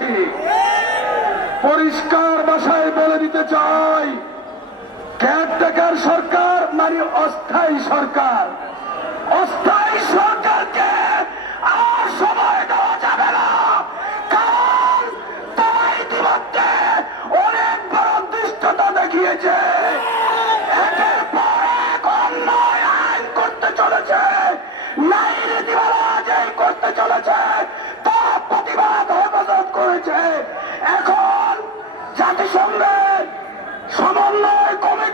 করেছি। পরিষ্কার ভাষায় বলে দিতে চাই, কেয়ারটেকার সরকার মানে অস্থায়ী সরকার। অস্থায়ী সরকারকে আর সময় দেওয়া যাবে না, কারণ তারা ইতিমধ্যে অনেক বড় দুষ্টতা দেখিয়েছে। একের পর এক অন্যায় আইন করতে চলেছে, ন্যায় নীতিমালা যেই করতে চলেছে তার প্রতিবাদ হেফাজত করেছে। এখন জাতিসংঘের সমন্বয় কমিটি